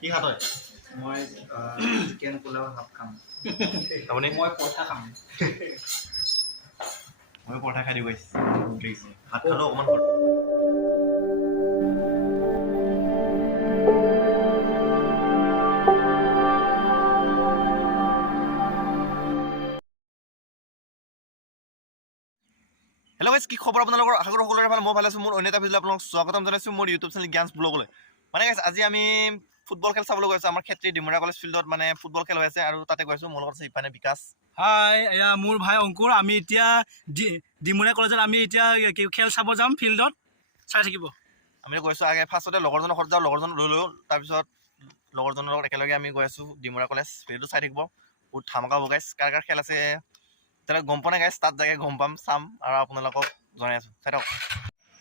কি খাত হয় মই চিকেন পোলাও হাফ খাম আপুনি মই পৰঠা খাম মই পৰঠা খাই দিব গৈছে ভাত খালো অকণমান হেল্ল' গাইছ কি খবৰ আপোনালোকৰ আশা কৰোঁ সকলোৰে ভাল মই ভালে আছোঁ মোৰ অন্য এটা ভিডিঅ'লৈ আপোনালোকক স্বাগতম জনাইছোঁ মোৰ ইউটিউব চেনেল জ্ঞানছ ব্লগলৈ মানে গাইছ আজি আমি ফুটবল খেল চাবলৈ গৈছোঁ আমাৰ ক্ষেত্ৰী ডিমৰা কলেজ ফিল্ডত মানে ফুটবল খেল হৈ আছে আৰু তাতে গৈছোঁ মোৰ লগত আছে ইপানে বিকাশ হাই এয়া মোৰ ভাই অংকুৰ আমি এতিয়া ডিমৰা কলেজত আমি এতিয়া খেল চাব যাম ফিল্ডত চাই থাকিব আমি গৈছোঁ আগে ফাৰ্ষ্টতে লগৰজনৰ ঘৰত যাওঁ লগৰজন লৈ লওঁ তাৰপিছত লগৰজনৰ লগত একেলগে আমি গৈ আছোঁ ডিমৰা কলেজ ফিল্ডটো চাই থাকিব বহুত ধামাকা হ'ব গাইছ কাৰ কাৰ খেল আছে তেতিয়াহ'লে গম পোৱা নাই গাইছ তাত যাই গম পাম চাম আৰু আপোনালোকক জনাই আছোঁ চাই থাকক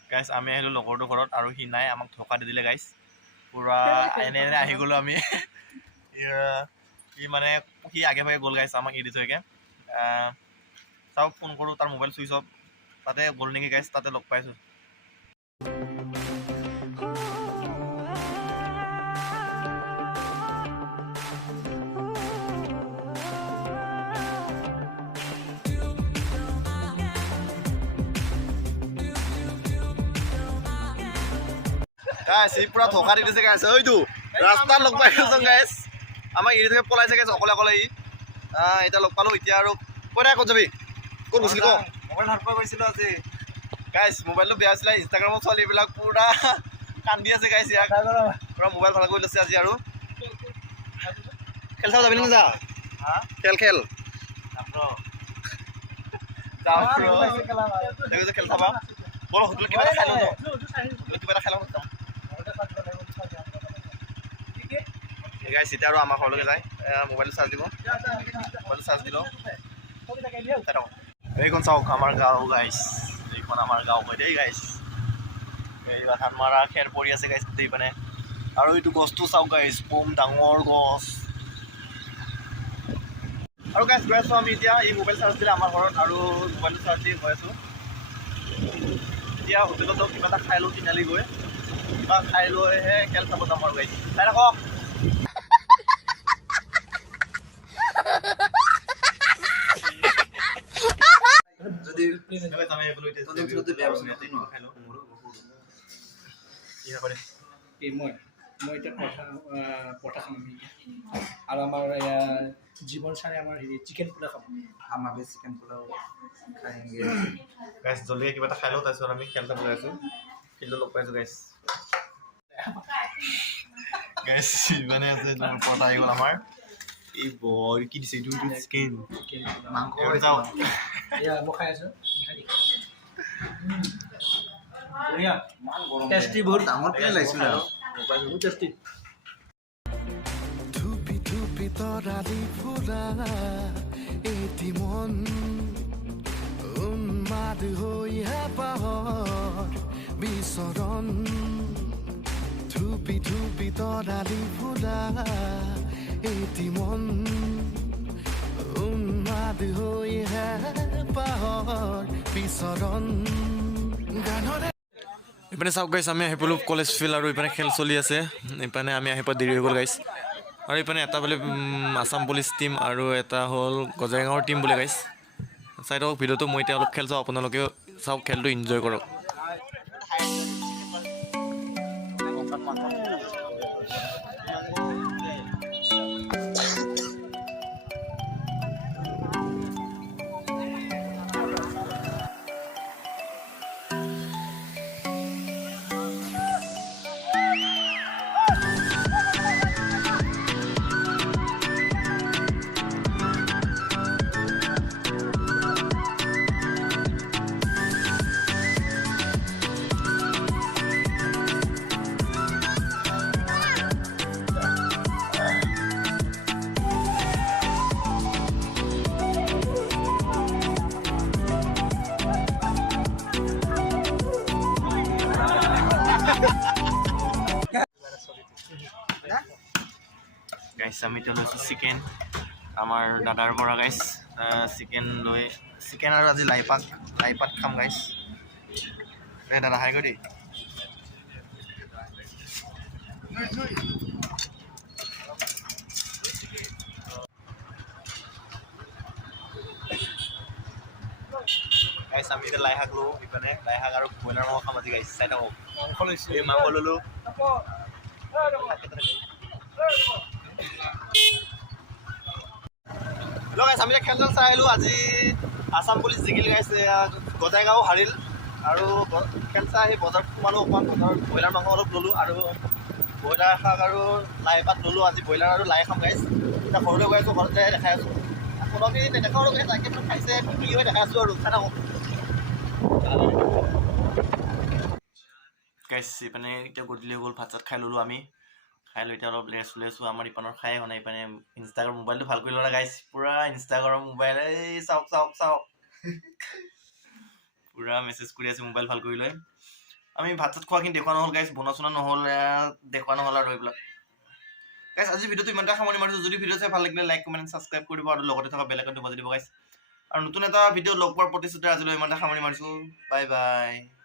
গাইছ আমি আহিলোঁ লগৰটোৰ ঘৰত আৰু সি নাই আমাক ধোকা দি দিলে গাইছ পূৰা এনে আহি গ'লোঁ আমি সি মানে সি আগে ভাগে গ'ল গাইছ আমাক এৰি থৈকে চাওক ফোন কৰোঁ তাৰ মোবাইল চুইচ অফ তাতে গ'ল নেকি গাইছ তাতে লগ পাইছোঁ গাইছ সি পূৰা ধোকা দি দিছে গাইছ ঐটো ৰাস্তাত লগ পাই গৈছোঁ গাইছ আমাক এৰি থৈ পলাইছে গাইছ অকলে অকলে ই এতিয়া লগ পালোঁ এতিয়া আৰু কৈ নাই ক'ত যাবি ক'ত গৈছিলি ক মোবাইল ভাল পোৱা গৈছিলোঁ আজি গাইছ মোবাইলটো বেয়া আছিলে ইনষ্টাগ্ৰামত ছোৱালীবিলাক পূৰা কান্দি আছে গাইছ ইয়াক পূৰা মোবাইল ভাল কৰি লৈছে আজি আৰু খেল চাব যাবি নে যা খেল খেল যাওঁ খেল চাবা বৰ হোটেলত কিবা এটা খাই লওঁ কিবা এটা খাই লওঁ গাইছ এতিয়া আৰু আমাৰ ঘৰলৈকে যায় মোবাইলটো চাৰ্জ দিব মোবাইলটো চাৰ্জ দিলোঁ এইখন চাওক আমাৰ গাঁও গাইছ এইখন আমাৰ গাঁও হয় দেই গাইছ এই ধান মৰা খেৰ পৰি আছে গাইছ গোটেই মানে আৰু এইটো গছটো চাওক গাইছ বম ডাঙৰ গছ আৰু গাইছ গৈ আছোঁ আমি এতিয়া এই মোবাইল চাৰ্জ দিলে আমাৰ ঘৰত আৰু মোবাইলটো চাৰ্জ দি গৈ আছোঁ এতিয়া হোটেলত কিবা এটা খাই লওঁ তিনিআলি গৈ কিবা খাই লৈহে খেল চাব যাম আৰু গাইছ চাই থাকক মই এতিয়া পৰঠা খাম আৰু আমাৰ জীৱন চাৰে আমাৰ হেৰি চিকেন পোলাও খাম আমাৰ চিকেন পোলাও খাইংগে গাইছ জলদিকে কিবা এটা খাই লওঁ তাৰপিছত আমি খেল চাব গৈ আছোঁ ফিল্ডত লগ পাইছোঁ গাইছ গাইছ মানে আছে পৰঠা আহি গ'ল আমাৰ এই বৰ কি দিছে এইটো চিকেন মাংস যাওঁ মই খাই আছোঁ টেষ্টি বহুত ডাঙৰ প্লেট লাগিছিল আৰু বহুত টেষ্টি ধুপি ধুপি তৰালি ফুৰা এটি মন উন্মাদ হৈ হেঁপাহৰ বিচৰণ ধুপি ধুপি তৰালি ফুৰা এটি মন উন্মাদ হৈ হেঁপাহৰ বিচৰণ গানৰে ইপিনে চাওক গাইছ আমি আহি পালোঁ কলেজ ফিল্ড আৰু ইপিনে খেল চলি আছে ইপিনে আমি আহি পোৱা দেৰি হৈ গ'ল গাইছ আৰু ইপিনে এটা বোলে আছাম পুলিচ টীম আৰু এটা হ'ল গজাইগাঁৱৰ টীম বোলে গাইছ চাই থাকক ভিডিঅ'টো মই এতিয়া অলপ খেল চাওঁ আপোনালোকেও চাওক খেলটো এনজয় কৰক গাইছ আমি এতিয়া লৈছোঁ চিকেন আমাৰ দাদাৰ পৰা গাইছ চিকেন লৈ চিকেন আৰু আজি লাই পাত খাম গাইছ দাদা হাই কৰি আমি এতিয়া লাই শাক লওঁ ইপিনে লাই শাক আৰু ব্ৰইলাৰ মাংস খাম আজি গাইছ চাই থাকক মাংস লৈছোঁ এই মাংস ল'লোঁ গাইছ আমি এতিয়া খেল চাই আহিলোঁ আজি আছাম পুলিচ জিকিল গাইছে গজাইগাঁও হাৰিল আৰু খেল চাই আহি বজাৰত সোমালোঁ অকণমান বজাৰত ব্ৰইলাৰ মাংস অলপ ল'লোঁ আৰু ব্ৰইলাৰ শাক আৰু লাই পাত ল'লোঁ আজি ব্ৰইলাৰ আৰু লাই খাম গাইছ এতিয়া ঘৰলৈ গৈ আছোঁ ঘৰত যাই দেখাই আছোঁ কোনোবি নেদেখাওঁ আৰু তাকে খাইছে কি হৈ দেখাই আছোঁ আৰু চাই থাকক গাইছ ইপিনে এতিয়া গধূলি হৈ গ'ল ভাত চাত খাই ল'লোঁ আমি খাই লৈ এতিয়া অলপ ৰেষ্ট লৈ আছোঁ আমাৰ ইপানৰ খাই হোৱা নাই ইপানে ইনষ্টাগ্ৰাম মোবাইলটো ভাল কৰি ল'লা গাইছ পূৰা ইনষ্টাগ্ৰাম মোবাইল এই চাওক পূৰা মেছেজ কৰি আছে মোবাইল ভাল কৰি লৈ আমি ভাত চাত খোৱাখিনি দেখুওৱা নহ'ল গাইছ বনোৱা চনোৱা নহ'ল দেখুওৱা নহ'ল আৰু এইবিলাক গাইছ আজি ভিডিঅ'টো ইমানটা সামৰণি মাৰিছোঁ যদি ভিডিঅ' চাই ভাল লাগিলে লাইক কমেণ্ট ছাবস্ক্ৰাইব কৰিব আৰু লগতে থকা বেল আইকনটো বাজি দিব গাইছ আৰু নতুন এটা ভিডিঅ' লগ পোৱাৰ প্ৰতিশ্ৰুতি আজিলৈ ইমানটা সামৰণি মাৰিছোঁ বাই বাই